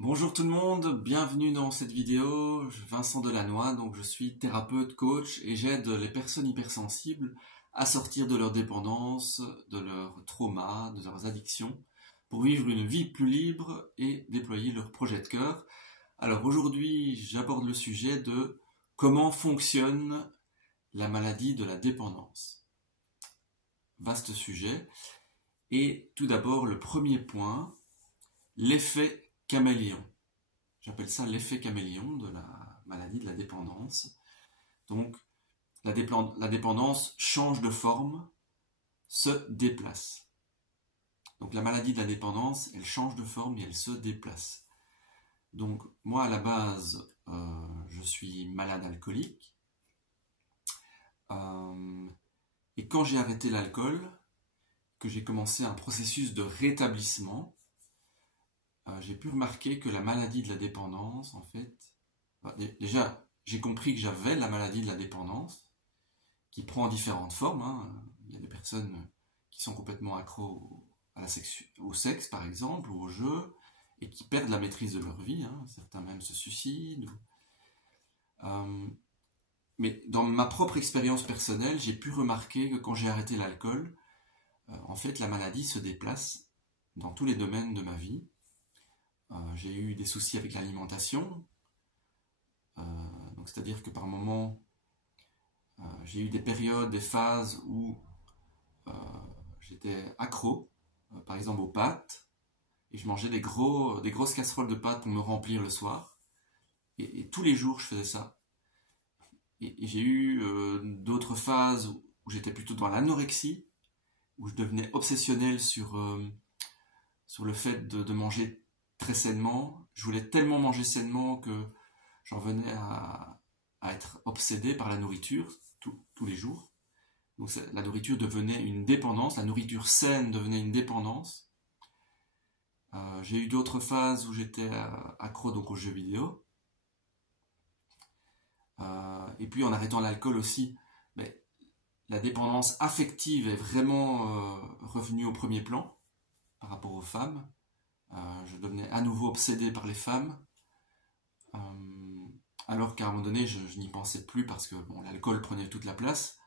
Bonjour tout le monde, bienvenue dans cette vidéo. Vincent Delannoy, donc je suis thérapeute, coach et j'aide les personnes hypersensibles à sortir de leur dépendance, de leurs traumas, de leurs addictions, pour vivre une vie plus libre et déployer leur projet de cœur. Alors aujourd'hui, j'aborde le sujet de comment fonctionne la maladie de la dépendance. Vaste sujet. Et tout d'abord, le premier point, l'effet caméléon. J'appelle ça l'effet caméléon de la maladie de la dépendance. Donc, la dépendance change de forme, se déplace. Donc, la maladie de la dépendance, elle change de forme et elle se déplace. Donc, moi, à la base, je suis malade alcoolique. Et quand j'ai arrêté l'alcool, que j'ai commencé un processus de rétablissement, j'ai pu remarquer que la maladie de la dépendance, en fait, déjà, j'ai compris que j'avais la maladie de la dépendance, qui prend différentes formes, hein. Il y a des personnes qui sont complètement accros au sexe, par exemple, ou au jeu, et qui perdent la maîtrise de leur vie, hein. Certains même se suicident. Mais dans ma propre expérience personnelle, j'ai pu remarquer que quand j'ai arrêté l'alcool, en fait, la maladie se déplace dans tous les domaines de ma vie. J'ai eu des soucis avec l'alimentation, donc c'est-à-dire que par moments, j'ai eu des périodes, des phases où j'étais accro, par exemple aux pâtes, et je mangeais des grosses casseroles de pâtes pour me remplir le soir, et tous les jours je faisais ça. Et j'ai eu d'autres phases où j'étais plutôt dans l'anorexie, où je devenais obsessionnel sur le fait de manger très sainement. Je voulais tellement manger sainement que j'en venais à être obsédé par la nourriture tous les jours. Donc la nourriture devenait une dépendance, la nourriture saine devenait une dépendance. J'ai eu d'autres phases où j'étais accro donc aux jeux vidéo. Et puis en arrêtant l'alcool aussi, la dépendance affective est vraiment revenue au premier plan par rapport aux femmes. Je devenais à nouveau obsédé par les femmes, alors qu'à un moment donné, je n'y pensais plus parce que bon, l'alcool prenait toute la place.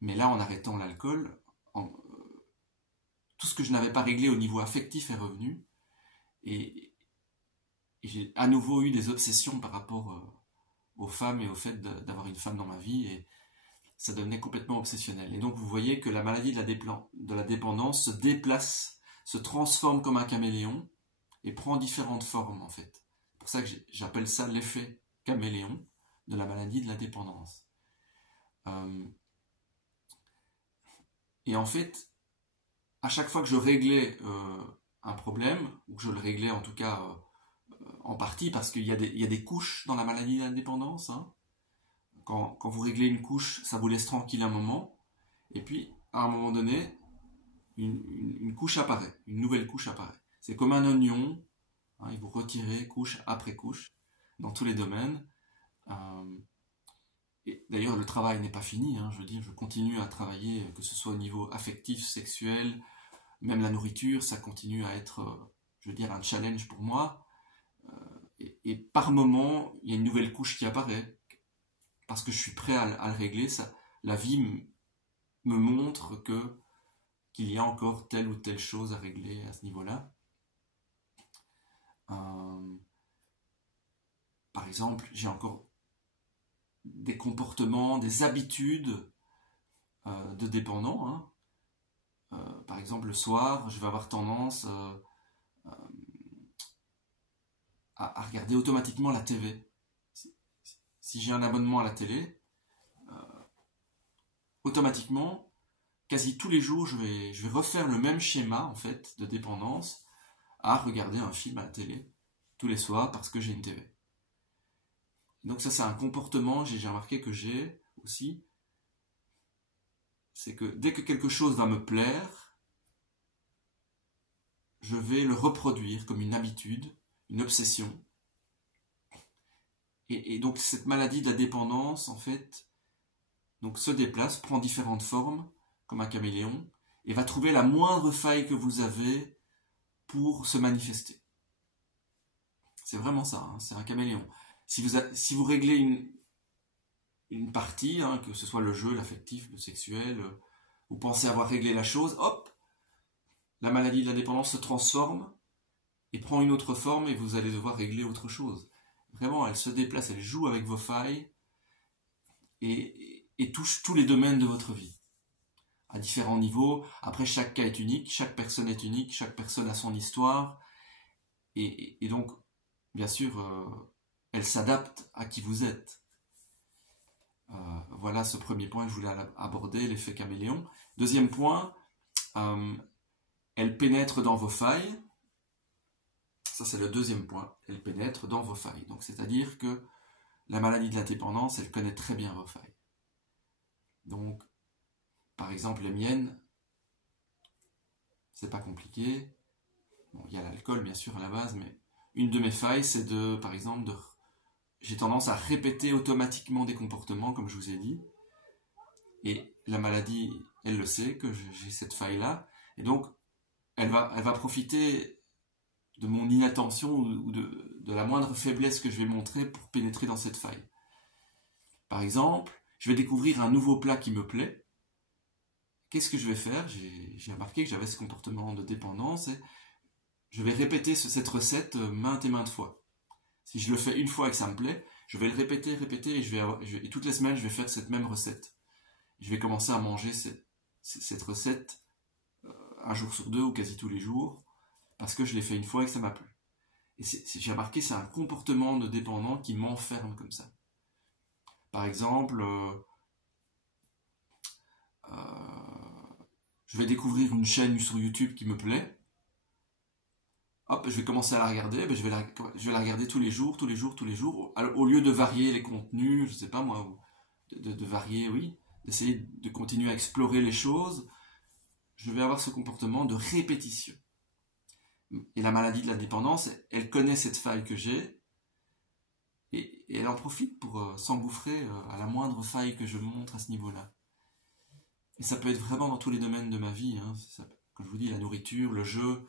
Mais là, en arrêtant l'alcool, tout ce que je n'avais pas réglé au niveau affectif est revenu. Et j'ai à nouveau eu des obsessions par rapport aux femmes et au fait d'avoir une femme dans ma vie. Et ça devenait complètement obsessionnel. Et donc, vous voyez que la maladie de la dépendance se déplace, se transforme comme un caméléon et prend différentes formes, en fait. C'est pour ça que j'appelle ça l'effet caméléon de la maladie de la dépendance. Et en fait, à chaque fois que je réglais un problème, ou que je le réglais en tout cas en partie, parce qu'il y a des couches dans la maladie de la dépendance, hein. Quand vous réglez une couche, ça vous laisse tranquille un moment, et puis à un moment donné, une couche apparaît, une nouvelle couche apparaît. C'est comme un oignon, hein, et vous retirez couche après couche, dans tous les domaines. Et d'ailleurs, le travail n'est pas fini, hein, je veux dire, je continue à travailler, que ce soit au niveau affectif, sexuel, même la nourriture, ça continue à être, je veux dire, un challenge pour moi. Et par moment, il y a une nouvelle couche qui apparaît, parce que je suis prêt à le régler. La vie me montre qu'il y a encore telle ou telle chose à régler à ce niveau-là. Par exemple, j'ai encore des comportements, des habitudes de dépendant, hein. Par exemple, le soir, je vais avoir tendance à regarder automatiquement la TV. Si j'ai un abonnement à la télé, automatiquement, quasi tous les jours, je vais refaire le même schéma en fait de dépendance à regarder un film à la télé tous les soirs parce que j'ai une TV. Donc ça, c'est un comportement, j'ai remarqué que j'ai aussi, c'est que dès que quelque chose va me plaire, je vais le reproduire comme une habitude, une obsession. Et donc cette maladie de la dépendance, en fait, donc se déplace, prend différentes formes, comme un caméléon, et va trouver la moindre faille que vous avez pour se manifester. C'est vraiment ça, hein, c'est un caméléon. Si vous réglez une partie, hein, que ce soit le jeu, l'affectif, le sexuel, vous pensez avoir réglé la chose, hop, la maladie de la dépendance se transforme et prend une autre forme et vous allez devoir régler autre chose. Vraiment, elle se déplace, elle joue avec vos failles et touche tous les domaines de votre vie, à différents niveaux. Après, chaque cas est unique, chaque personne est unique, chaque personne a son histoire. Et donc, bien sûr, elle s'adapte à qui vous êtes. Voilà ce premier point que je voulais aborder, l'effet caméléon. Deuxième point, elle pénètre dans vos failles. Ça, c'est le deuxième point. Elle pénètre dans vos failles. Donc, c'est-à-dire que la maladie de la dépendance, elle connaît très bien vos failles. Donc, par exemple, les miennes, c'est pas compliqué. Bon, il y a l'alcool, bien sûr, à la base, mais une de mes failles, c'est par exemple, j'ai tendance à répéter automatiquement des comportements, comme je vous ai dit. Et la maladie, elle le sait, que j'ai cette faille-là. Et donc, elle va profiter de mon inattention ou de la moindre faiblesse que je vais montrer pour pénétrer dans cette faille. Par exemple, je vais découvrir un nouveau plat qui me plaît. Qu'est-ce que je vais faire? J'ai remarqué que j'avais ce comportement de dépendance et je vais répéter cette recette maintes et maintes fois. Si je le fais une fois et que ça me plaît, je vais le répéter et toutes les semaines, je vais faire cette même recette. Je vais commencer à manger cette recette un jour sur deux ou quasi tous les jours parce que je l'ai fait une fois et que ça m'a plu. Et j'ai remarqué, c'est un comportement de dépendant qui m'enferme comme ça. Par exemple, je vais découvrir une chaîne sur YouTube qui me plaît. Hop, je vais commencer à la regarder, je vais la regarder tous les jours. Alors, au lieu de varier les contenus, je sais pas moi, de varier, oui, d'essayer de continuer à explorer les choses, je vais avoir ce comportement de répétition. Et la maladie de la dépendance, elle connaît cette faille que j'ai, et elle en profite pour s'engouffrer à la moindre faille que je montre à ce niveau-là. Et ça peut être vraiment dans tous les domaines de ma vie, hein. Comme je vous dis, la nourriture, le jeu,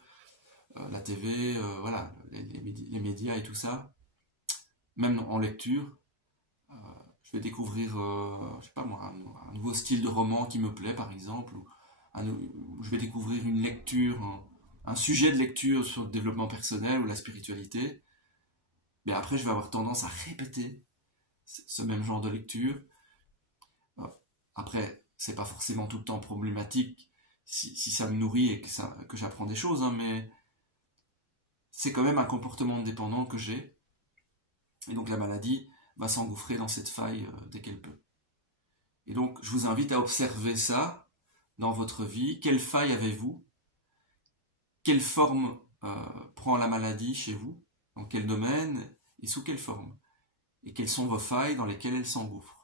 la TV, voilà, les médias et tout ça. Même en lecture, je vais découvrir, je sais pas moi, un nouveau style de roman qui me plaît, par exemple, ou je vais découvrir une lecture, un sujet de lecture sur le développement personnel ou la spiritualité. Mais après, je vais avoir tendance à répéter ce même genre de lecture. Après, c'est pas forcément tout le temps problématique si ça me nourrit et que j'apprends des choses, hein, mais c'est quand même un comportement de dépendant que j'ai. Et donc la maladie va s'engouffrer dans cette faille dès qu'elle peut. Et donc, je vous invite à observer ça dans votre vie. Quelle faille avez-vous? Quelle forme prend la maladie chez vous? Dans quel domaine et sous quelle forme? Et quelles sont vos failles dans lesquelles elle s'engouffre?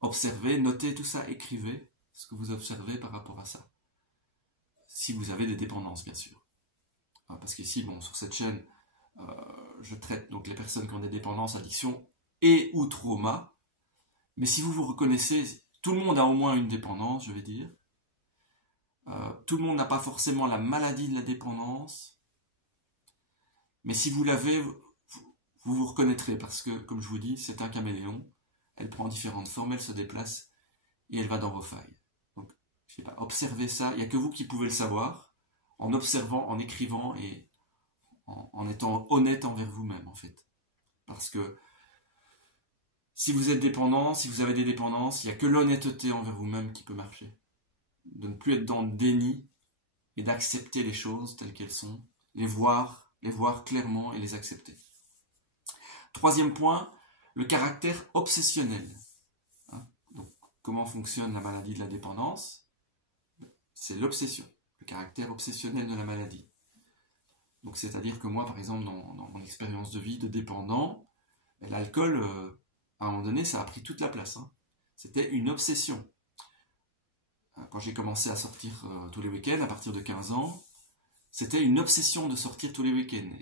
Observez, notez tout ça, écrivez ce que vous observez par rapport à ça. Si vous avez des dépendances, bien sûr. Parce qu'ici, bon, sur cette chaîne, je traite donc les personnes qui ont des dépendances, addictions et ou trauma. Mais si vous vous reconnaissez, tout le monde a au moins une dépendance, je vais dire. Tout le monde n'a pas forcément la maladie de la dépendance. Mais si vous l'avez, vous vous reconnaîtrez parce que, comme je vous dis, c'est un caméléon. Elle prend différentes formes, elle se déplace et elle va dans vos failles. Donc, je sais pas, observez ça. Il n'y a que vous qui pouvez le savoir en observant, en écrivant et en étant honnête envers vous-même, en fait. Parce que si vous êtes dépendant, si vous avez des dépendances, il n'y a que l'honnêteté envers vous-même qui peut marcher. De ne plus être dans le déni et d'accepter les choses telles qu'elles sont, les voir clairement et les accepter. Troisième point, le caractère obsessionnel. Donc, comment fonctionne la maladie de la dépendance? C'est l'obsession, le caractère obsessionnel de la maladie. Donc, c'est-à-dire que moi, par exemple, dans mon expérience de vie de dépendant, l'alcool, à un moment donné, ça a pris toute la place. C'était une obsession. Quand j'ai commencé à sortir tous les week-ends, à partir de 15 ans, c'était une obsession de sortir tous les week-ends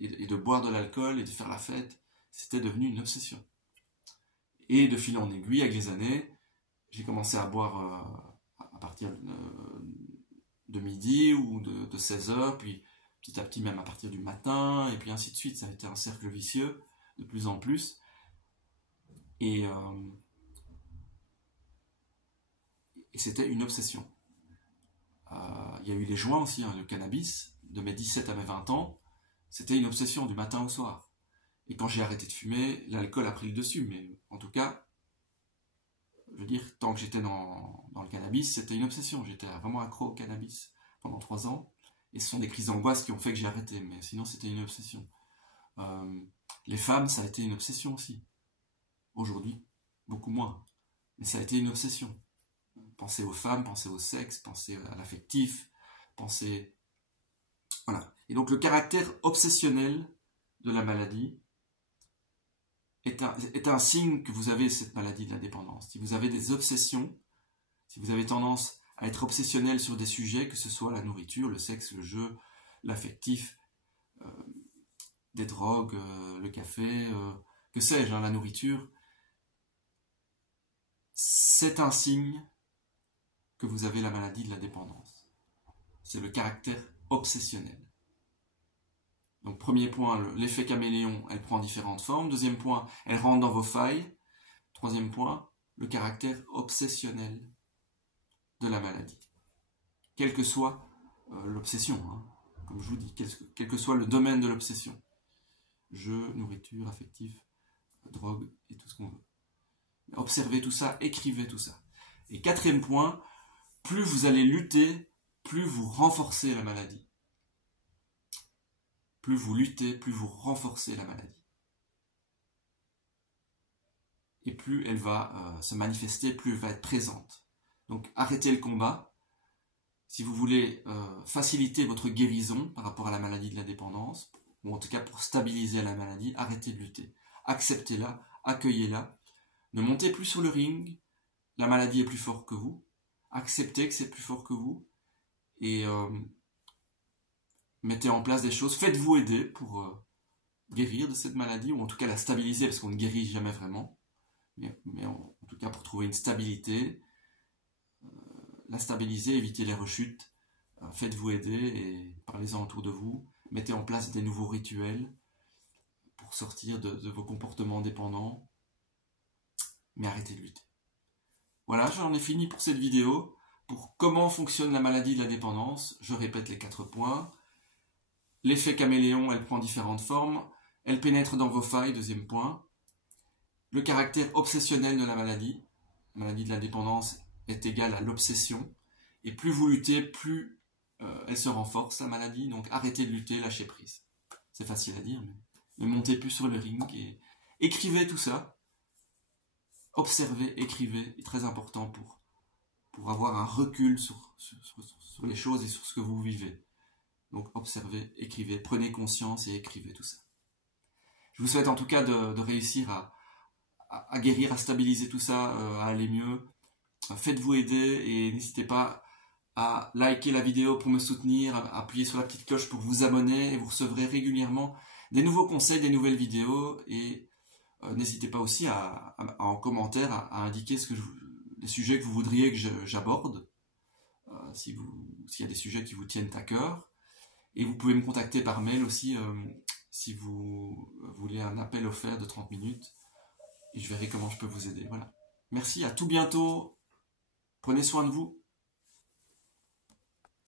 et de boire de l'alcool et de faire la fête. C'était devenu une obsession. Et de fil en aiguille, avec les années, j'ai commencé à boire à partir de midi ou de 16h, puis petit à petit même à partir du matin, et puis ainsi de suite. Ça a été un cercle vicieux, de plus en plus. Et c'était une obsession. Il y a eu les joints aussi, hein, le cannabis, de mes 17 à mes 20 ans, c'était une obsession du matin au soir. Et quand j'ai arrêté de fumer, l'alcool a pris le dessus, mais en tout cas, je veux dire, tant que j'étais dans le cannabis, c'était une obsession. J'étais vraiment accro au cannabis pendant 3 ans, et ce sont des crises d'angoisse qui ont fait que j'ai arrêté, mais sinon c'était une obsession. Les femmes, ça a été une obsession aussi. Aujourd'hui, beaucoup moins, mais ça a été une obsession. Penser aux femmes, penser au sexe, penser à l'affectif, penser... Voilà. Et donc le caractère obsessionnel de la maladie est un signe que vous avez cette maladie de la dépendance. Si vous avez des obsessions, si vous avez tendance à être obsessionnel sur des sujets, que ce soit la nourriture, le sexe, le jeu, l'affectif, des drogues, le café, que sais-je, hein, la nourriture, c'est un signe que vous avez la maladie de la dépendance. C'est le caractère obsessionnel. Donc premier point, l'effet caméléon, elle prend différentes formes. Deuxième point, elle rentre dans vos failles. Troisième point, le caractère obsessionnel de la maladie. Quelle que soit l'obsession, hein, comme je vous dis, quel que soit le domaine de l'obsession. Jeu, nourriture, affectif, drogue et tout ce qu'on veut. Observez tout ça, écrivez tout ça. Et quatrième point, plus vous allez lutter, plus vous renforcez la maladie. Plus vous luttez, plus vous renforcez la maladie. Et plus elle va se manifester, plus elle va être présente. Donc arrêtez le combat. Si vous voulez faciliter votre guérison par rapport à la maladie de la dépendance, ou en tout cas pour stabiliser la maladie, arrêtez de lutter. Acceptez-la, accueillez-la. Ne montez plus sur le ring. La maladie est plus forte que vous. Acceptez que c'est plus fort que vous. Et mettez en place des choses. Faites-vous aider pour guérir de cette maladie, ou en tout cas la stabiliser, parce qu'on ne guérit jamais vraiment. Mais en tout cas pour trouver une stabilité, la stabiliser, éviter les rechutes. Faites-vous aider et parlez-en autour de vous. Mettez en place des nouveaux rituels pour sortir de vos comportements dépendants. Mais arrêtez de lutter. Voilà, j'en ai fini pour cette vidéo. Pour comment fonctionne la maladie de la dépendance, je répète les 4 points. L'effet caméléon, elle prend différentes formes. Elle pénètre dans vos failles, deuxième point. Le caractère obsessionnel de la maladie de la dépendance, est égal à l'obsession. Et plus vous luttez, plus elle se renforce, la maladie. Donc arrêtez de lutter, lâchez prise. C'est facile à dire, mais montez plus sur le ring. Et écrivez tout ça. Observez, écrivez, est très important pour avoir un recul sur les choses et sur ce que vous vivez. Donc observez, écrivez, prenez conscience et écrivez tout ça. Je vous souhaite en tout cas de réussir à guérir, à stabiliser tout ça, à aller mieux. Faites-vous aider et n'hésitez pas à liker la vidéo pour me soutenir, à appuyer sur la petite cloche pour vous abonner et vous recevrez régulièrement des nouveaux conseils, des nouvelles vidéos et n'hésitez pas aussi en commentaire à indiquer les sujets que vous voudriez que j'aborde, s'il y a des sujets qui vous tiennent à cœur. Et vous pouvez me contacter par mail aussi si vous voulez un appel offert de 30 minutes. Et je verrai comment je peux vous aider. Voilà. Merci, à tout bientôt. Prenez soin de vous.